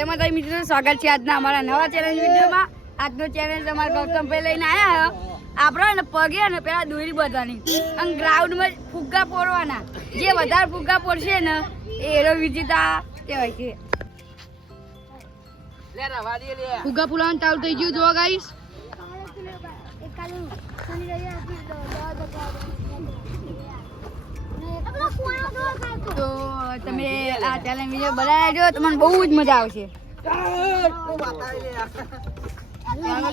તેમાં તારી મિત્રો સ્વાગત છે આજના અમારા નવા ચેલેન્જ વિડીયોમાં. આજનો ચેલેન્જ અમારા ગૌતમભાઈ લઈને આવ્યા આપણે ને પગે ને પેલા દોરી બાંધવાની અને ગ્રાઉન્ડમાં ફુગ્ગા ફોડવાના. જે વધારે ફુગ્ગા ફોડશે ને એ એરો વિજેતા કહેવાય છે. ફુગ્ગા ફૂલવાનું ચાલુ થઈ ગયું જોવા ગાઈસ. તો તમે આ ચેલેન્જ વિડીયો બનાવજો, તમને બહુ જ મજા આવશે.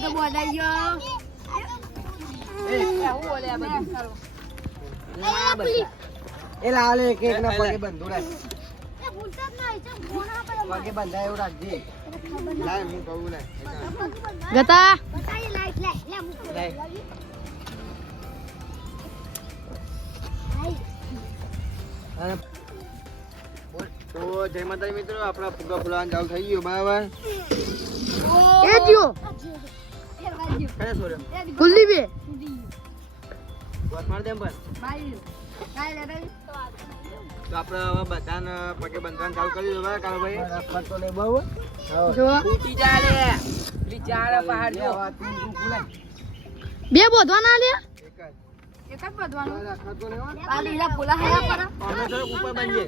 તો બધાઈ ગયો એ લાલે કેક ના પગે બંધો રાખ પગે બંધા એવું રાખજે. લાય હું કહું લે ગતા તો જય માતાજી મિત્રો, આપણા ફુગ્ગા ફૂલાવાનું ચાલુ થઈ ગયું બરાબર. એ જીઓ કને સોર્યો કુલ્લી બે વાત માર દેમ પણ. તો આપણે હવે બધાને પગે બંધવાનું ચાલુ કરી દો બરાબર કાલો ભાઈ. રખડતો ને બહુ જો તૂટી જા લે પેલી ચાર પહાડ જો બે બોધવાના લે એક એક જ બોધવાનું. રખડતો ને આ લીલા ફૂલા હેરા પર અમે તો ઉપર બંજે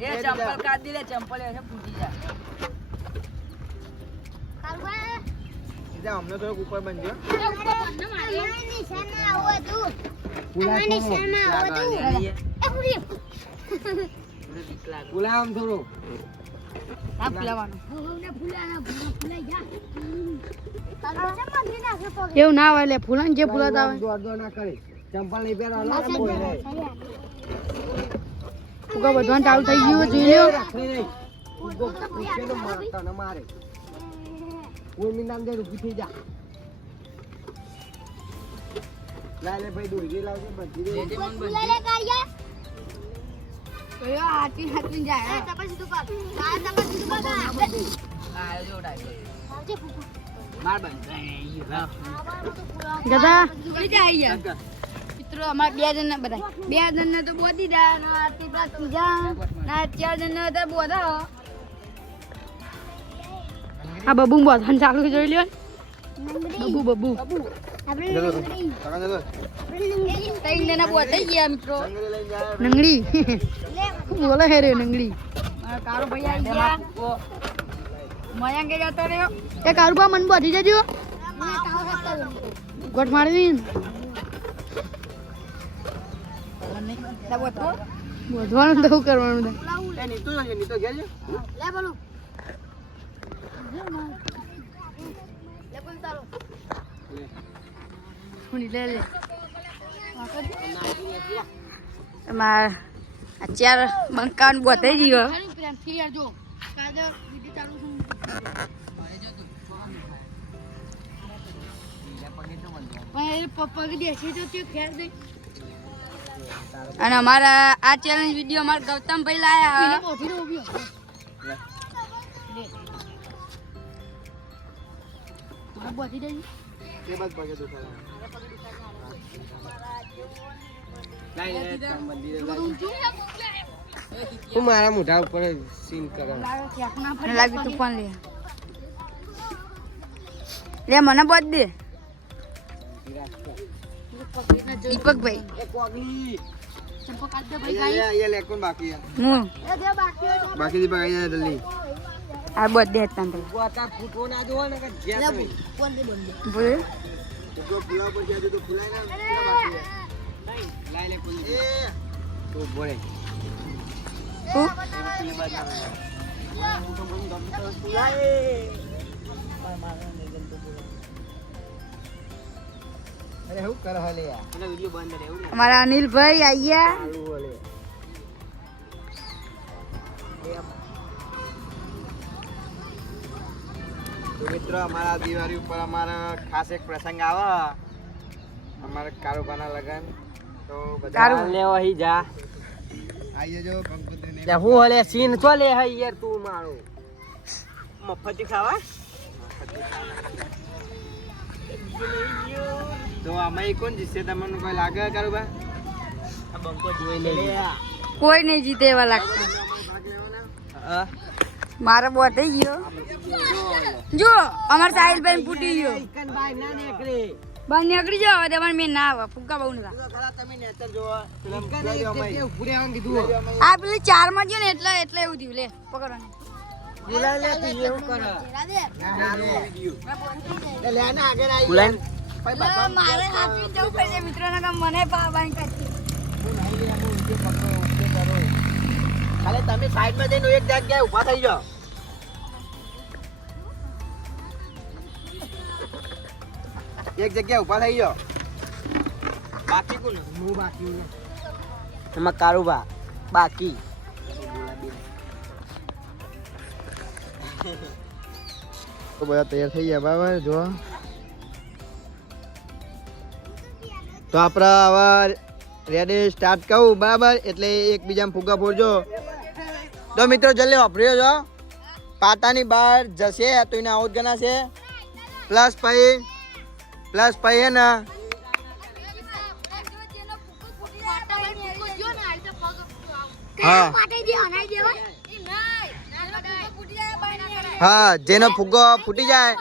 એ ચંપલ કાઢ દે, ચંપલ એને ફૂટી જાય. સીધા અમને તો ઉપર બંજે પુલા આમ થોડું આ ફૂલાવાનું એવું ના હોય લે ફૂલાન જે ફૂલાતા આવે દોડ દોડ ના કરે. ચંપલ નહીં પહેરવાનો ફુગ્ગા બધવાનું ચાલુ થઈ ગયું જોઈ લ્યો. મારે કોઈ નામ દે રૂપી થઈ જા. લાલે ભાઈ દોરી લાવજે બધી રે. કયો હાથી હાથી જાય આ જો ડાય માર બંધ ગધા જોઈ જાય મિત્રો. અમાર બે જણ ના બધા બે જણ ને તો બોધી દા ને આ તીપા તુજા ના ચાર જણ ને તો બોધા. આ બબુ બોધવાનું ચાલુ જોઈ લ્યો. બબુ બબુ તઈ ને ના બોધાઈ ગયા મિત્રો. નંગડી બોલે હે રે નંગડી. મારા કારો ભાઈ આવી ગયા. મયાંગે જતો રહ્યો. એ કારુબા મન બોધી જજો. ગોટ મારી બોધવાનું તો કરવાનું એ નીતો છે નીતો ઘેર છે. તમારે ચાર બંકાન બોધાઈ ગયો. અને અમારા આ ચેલેન્જ વિડીયો અમારા ગૌતમભાઈ લાયા. એ બસ પગે દુખાય. હું મારા મોઢા ઉપર સીન કરે લાગ્યું તું પણ લે મને બોધ દે દીપકભાઈ. ये लेकोन बाकी है હું बाकी दी पकाई जाए जल्दी આ બોધ દે તને बुआता फुटो ना दो ना का जेल में બોલ तो फुला पर जाए तो फुलाए ना पूरा बाकी है लाई ले कोई ए तो बोले હું अरे હું કર હાલે યાર એટલે વિડિયો બંધ રહે એવું અમારા અનિલભાઈ આયા. ચાલુ બોલે તો મિત્રો અમારા દિવાળી ઉપર અમારા ખાસ એક પ્રસંગ આવે. અમારા કારોબાના લગન તો બધા લેવા હી જા આઈએ જો કંકોત્રી ને હું હલે સીન તો લે હઈ યાર તું મારો મફતી ખાવા તો અમે કોણ જીતશે તમને કોઈ લાગે કારોબા? આ બંકો જોઈ લે કોઈ નહીં જીતે એવા લાગતા. હા મારો બોટ થઈ ગયો જો અમાર સાહિલભાઈ ફૂટી ગયો બહાર નીકળી જાવ હવે તમારે મેં ના આવે ફુગ્ગા બહુ નતા આ પેલી 4 માં ગયો ને એટલે એવું થયું લે પકડવાનું મારે હાથવી જવું પડશે મિત્રોના કામ મને પાવાની કાઢી ખાલી તમે સાઈડમાં જઈને એક જગ્યાએ ઊભા થઈ જાઓ એક જગ્યાએ ઊભા થઈ જાઓ બાકી કોણ હું બાકી એમાં કારુબા બાકી તો બધા તૈયાર થઈ ગયા બરાબર જો તો આપણે હવે રેડી સ્ટાર્ટ કહું બરાબર એટલે એકબીજામાં ફુગ્ગા ફોડજો તો મિત્રો જલ્દી વાપર્યો છો પાટાની બહાર જશે તો એને આઉટ ગણાશે પ્લસ પછી હે ને હા જેનો ફુગ્ગો ફૂટી જાય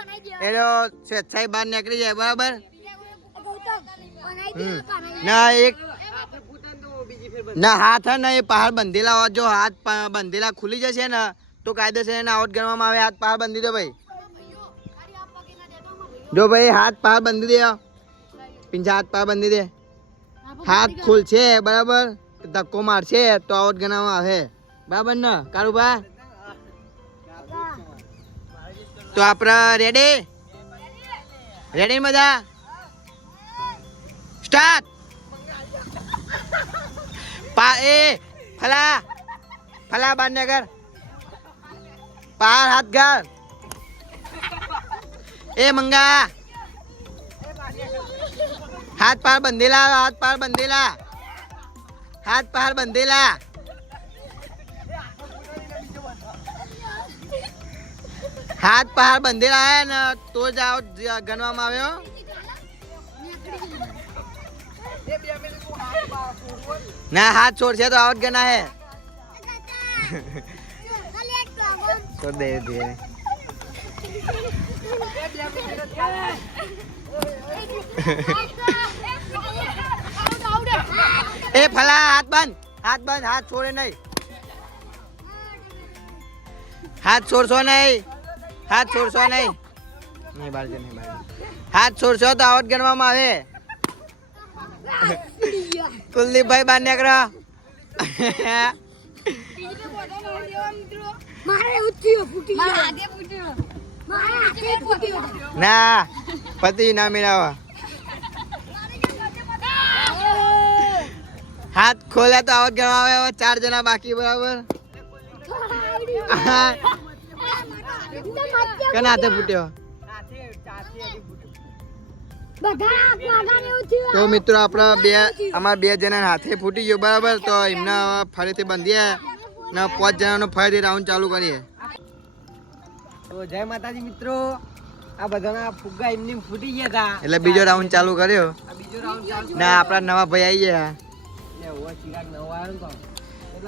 એનો સ્વેચ્છાએ બહાર નીકળી જાય બરાબર ના એક ના હાથ હે ને એ પહાડ બંધેલા હોત જો હાથ બંધેલા ખુલી જશે ને તો કાયદેસર એને આઉટ ગણવામાં આવે હાથ પહાડ બંધી દો ભાઈ જો ભાઈ હાથ પહાડ બંધી દે પિંજા હાથ પહાડ બંધી દે હાથ ખુલશે બરાબર ધક્કો મારશે તો આઉટ ગણવામાં આવે બરાબર ને કારુભા તો આપણે રેડી બધા સ્ટાર્ટ ફલા બારનગર પાર હાથ ઘર એ મંગા હાથ પાર બંધેલા હાથ પાર બંધેલા હાથ પાર બંધેલા હાથ પહાડ બંધેલા હે ને તો જ આઉટ ગણવામાં આવ્યો ના હાથ છોડશે તો આઉટ ગણા હે છોડ દે ધીરે એ ફલા હાથ બંધ હાથ છોડે નહીં હાથ છોડશો નહીં હાથ છોડશો તો આઉટ ગણવામાં આવે કુલદીપભાઈ બાર નીકળો ના પતિ ના મેળાવા હાથ ખોલ્યા તો આઉટ ગણવામાં આવે 4 જણા બાકી બરાબર કના હાથે ફૂટ્યો તો મિત્રો અમારા 2 જણા હાથે ફૂટી ગયો બરાબર તો એમને ફરીથી બંધીએ ને 5 જણાનો ફરીથી રાઉન્ડ ચાલુ કરીએ તો જય માતાજી મિત્રો આ બધાના ફુગ્ગા એમની ફૂટી ગયા હતા એટલે બીજો રાઉન્ડ ચાલુ કર્યો ને આપણા નવા ભાઈ આવી ગયા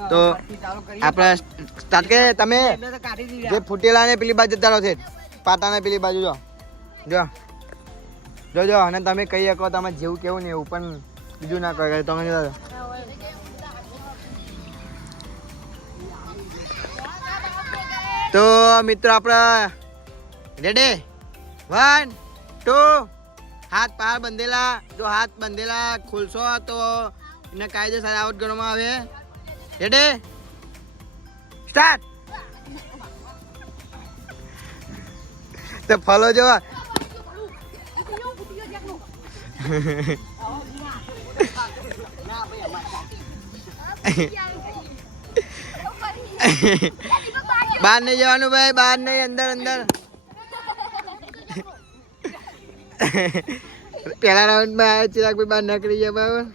તો આપણે સ્ટાર્ટ કરીએ તમે જે ફૂટેલા ને પેલી બાજુ જતા રહો છે પાટાને પેલી બાજુ જો અને તમે કહી શકો તમે જેવું કેવું ને એવું પણ બીજું ના કહે તમે તો મિત્રો આપણે રેડી 1 2 હાથ પહાડ બંધેલા જો હાથ બંધેલા ખોલશો તો એને કાયદેસર આઉટ ગણવામાં આવે રેડી સ્ટાર્ટ તો ફોલો જો બહાર નહીં જવાનું ભાઈ બહાર નહીં અંદર પેલા રાઉન્ડ માં આવ્યા ચિરાગ ભાઈ બહાર નીકળી ગયા બરાબર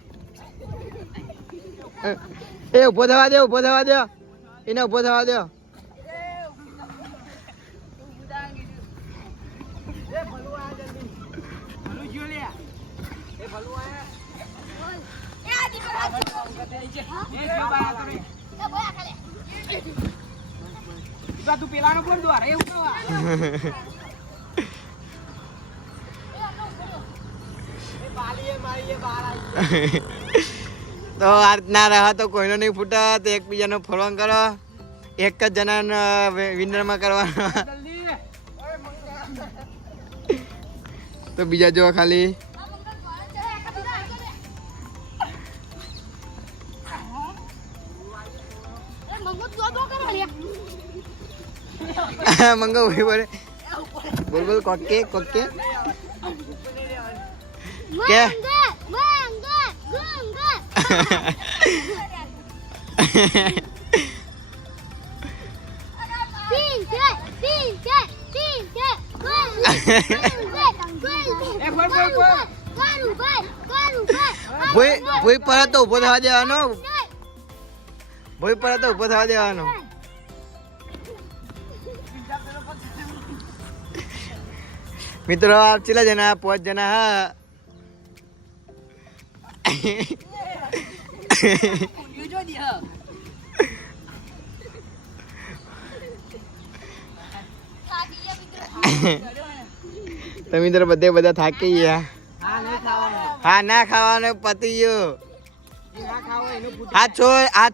એ ઉભો થવા દો એને ઉભો થવા દો તું પેલાનો પણ દ્વારા એવું કહેવા તો આ રીતના રહે તો કોઈનો નહીં ફૂટે તો એકબીજાનો ફોલોઈંગ કરો એક જ જણાને વિનરમાં કરવાનો તો બીજા જો ખાલી મંગો ઉભી પડે બોલ બોલ કોકે કોકે કે ભોય પર તો ઉભો થવા દેવાનો ભોય પર તો ઉભો થવા દેવાનો મિત્રો આપ ચેલા જણા 5 જણા હા તો મિત્રો બધા થાકી ગયા હા ના ખાવાનું પતી ગયો હાથ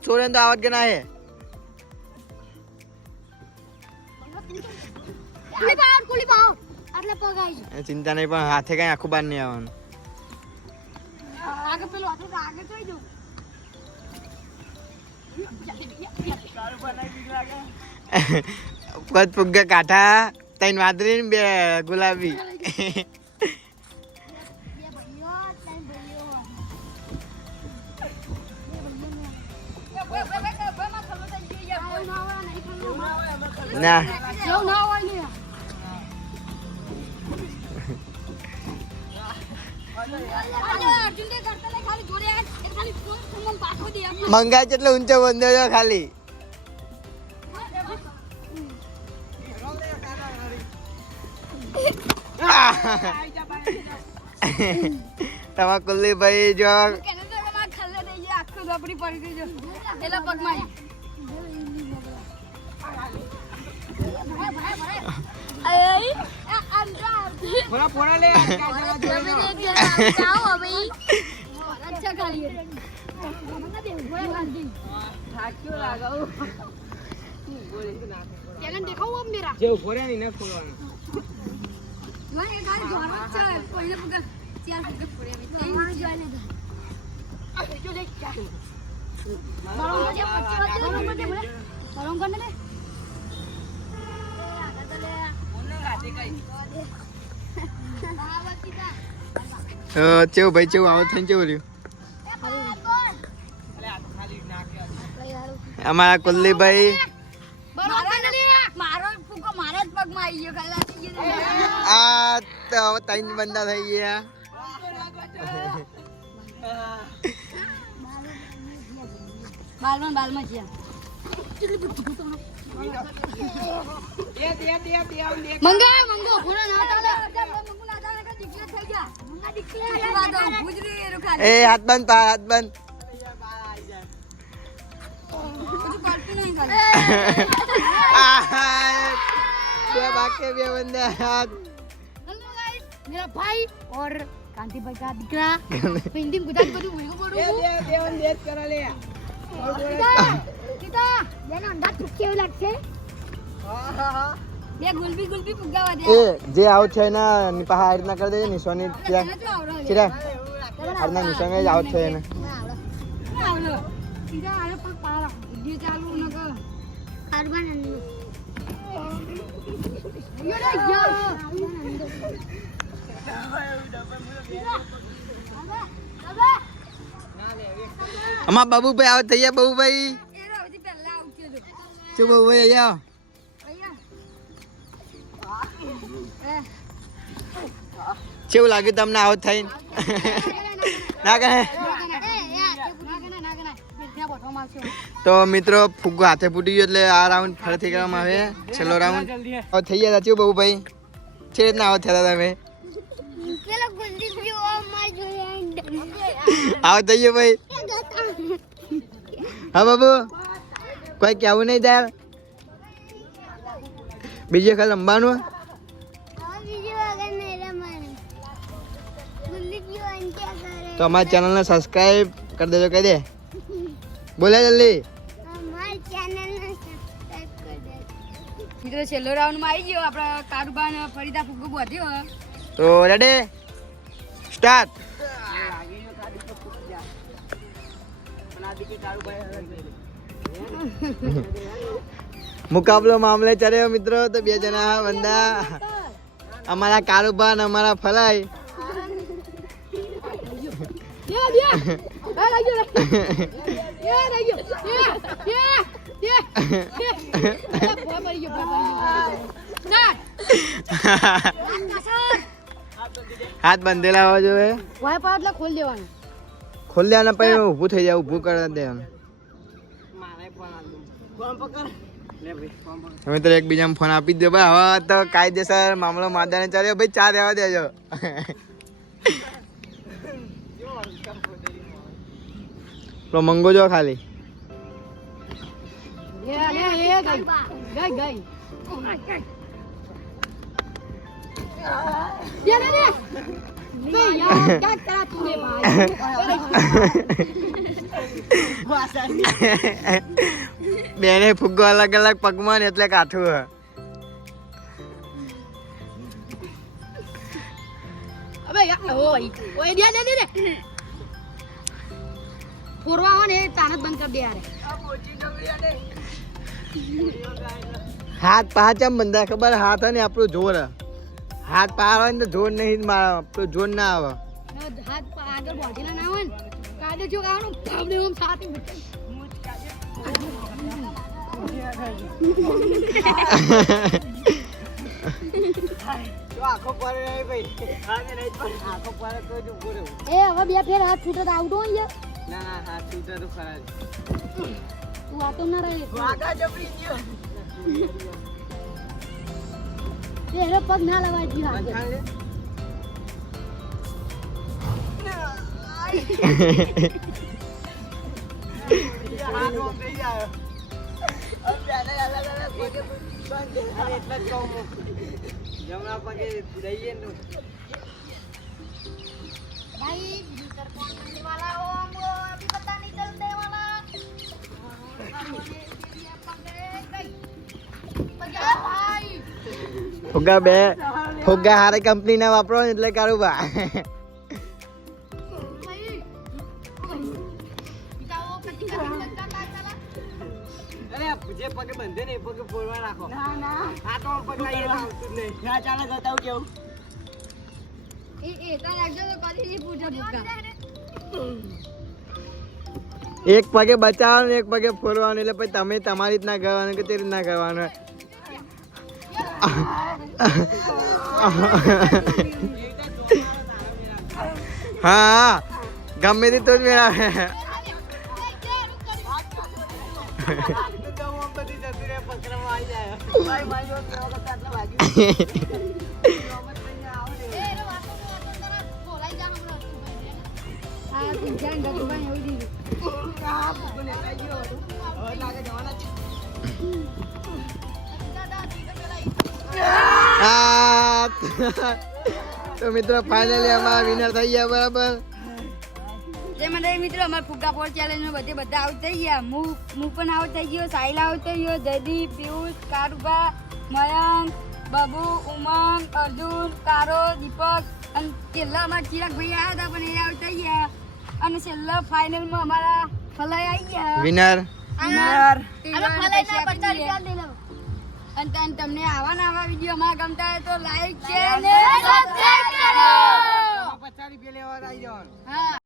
છોડે તો આવત કે ના હે ચિંતા નહીં પણ હાથે કઈ આખું બાર નહીં આવવાનું પદ ફુગ્ગા કાઠા 3 વાદળી ને 2 ગુલાબી ના મંગા જેટલો ઊંચો બંધો ખાલી તમારા કુલ્લીભાઈ જો ચેવું ભાઈ ચેવું આવો થઈને ચેવું રહ્યું અમારા કુલ્લીભાઈ આ તો 3 બંદા થઈ ગયા બાલમાં છે મંગો પૂરો ના ચાલે એ હાથ બંધ હાથ બંધ બે बंदे हाथ मेरा भाई और कांति भाई का दिकरा हिंदी गुजराती બધું ભૂલી ગયો દેવન દેત કરો લે સીતા જેને અંદા ચુક્કી એવું લાગશે બે ગુલબી પુગાવા દે એ જે આઉટ છે ને ની પાસે આ રીતના કરી દેજે નિશાની ત્યાં ચીરા આરના નિશાને જ આઉટ છે ને આવલો સીધા આરે પગ પાડા જે ચાલુ ન કર અરબાન અમાર બાબુભાઈ આવ થઈ ગયા બાબુભાઈ શું બાબુભાઈ અહીંયા કેવું લાગ્યું તમને આઉટ થઈને ના કહે તો મિત્રો ફુગ્ગો હાથે ફૂટી ગયો એટલે આ રાઉન્ડ ફરીથી કરવામાં આવે છેલ્લો રાઉન્ડ હવે થઈ ગયા સાચું બાબુભાઈ છે રીતના આવો થયા તમે આવો થઈ ગયો ભાઈ હા બાબુ કોઈ કેવું નહીં તાર બીજી વખત રમવાનું તો અમારી ચેનલને સબસ્ક્રાઇબ કરી દેજો. કહી દે, બોલે જલ્દી. મિત્રો છેલ્લો રાઉન્ડમાં આવી ગયો આપણા કારુબાન ફરીદા ફુગ્ગો બોધ્યો. તો રેડી સ્ટાર્ટ. મુકાબલો મામલે ચાલ્યો મિત્રો. તો બે જણા બંદા અમારા કારુબા અને અમારા ફલાઈ હાથ બંધેલા હોવા જોઈએ. ખોલ દેવાનું. ખોલ દેવાના પછી ઊભું થઈ જાય, ઊભું કરી દેવાનું. મિત્રો એકબીજાને ફોન આપી દો ભાઈ. હવે તો કાયદેસર મામલો માદાને ચાલ્યો ભાઈ. ચા દેવા દેજો. પેલો મંગો જો ખાલી. બેને ફુગ્ગો અલગ અલગ પગમાં એટલે કાઠું હે. હાથ પાચમ બંધા ખબર. હાથ ને આપણું જોર. હાથ પાર હોય ને તો જોર નહીં મારે. આપણું જોર ના આવે. આગળ બોધેલા ના હોય ને કાઢે જો કાઢું ભાવને ઓમ સાથે એ હવે બે ફેર હાથ છૂટે તો આઉટ હોય ના હાથ છૂટે તો ખરા. તું વાતો ના રહે એ પગ ના લવાય જી હાથ भाई भीतर कौन आने वाला हो हमको अभी पता नहीं चलने वाला. भाई ફુગ્ગા બે ફુગ્ગા હારી કંપની ના વાપરો ને એટલે કારુબા. જે પગે બંધે ને એ પગે ફોરવા રાખો. ના ના આ તો પગ લાઈએ તો આવતું જ નહીં. ના ચાલે જતાવ કેવું એ તાર રાખજો તો કદી ની પૂછો દુકા. એક પગે બચાવવાનું એક પગે ફોરવાનું. એટલે પછી તમે તમારી રીતના કરવાનું કે તે રીતના કરવાનું. હા ગમે તે તો જ મેળાવે. તો મિત્રો ફાઇનલી અમારા વિનર થઈ ગયા. બરાબર. જે મને મિત્રો અમારા ફુગ્ગા ફોડ ચેલેન્જમાં બધા આઉટ થઈ ગયા. હું પણ આઉટ થઈ ગયો, સાહિલ આઉટ થઈ ગયો, જયદીપ, પિયુષ, કારુબા, મયંક, બાબુ, ઉમંગ, અર્જુન, કારો, દીપક અને છેલ્લા અમારા ચિરાગ ભાઈ આવ્યા હતા પણ એ આઉટ થઈ ગયા. અને છેલ્લા ફાઇનલમાં અમારા ફલાઈ આવી ગયા વિનર. અને તમને આવા નવા વિડીયો અમારા ગમતા હોય તો લાઈક શેર અને સબસ્ક્રાઇબ કરો. 50 રૂપિયા લેવા આવી જવાનું. હા.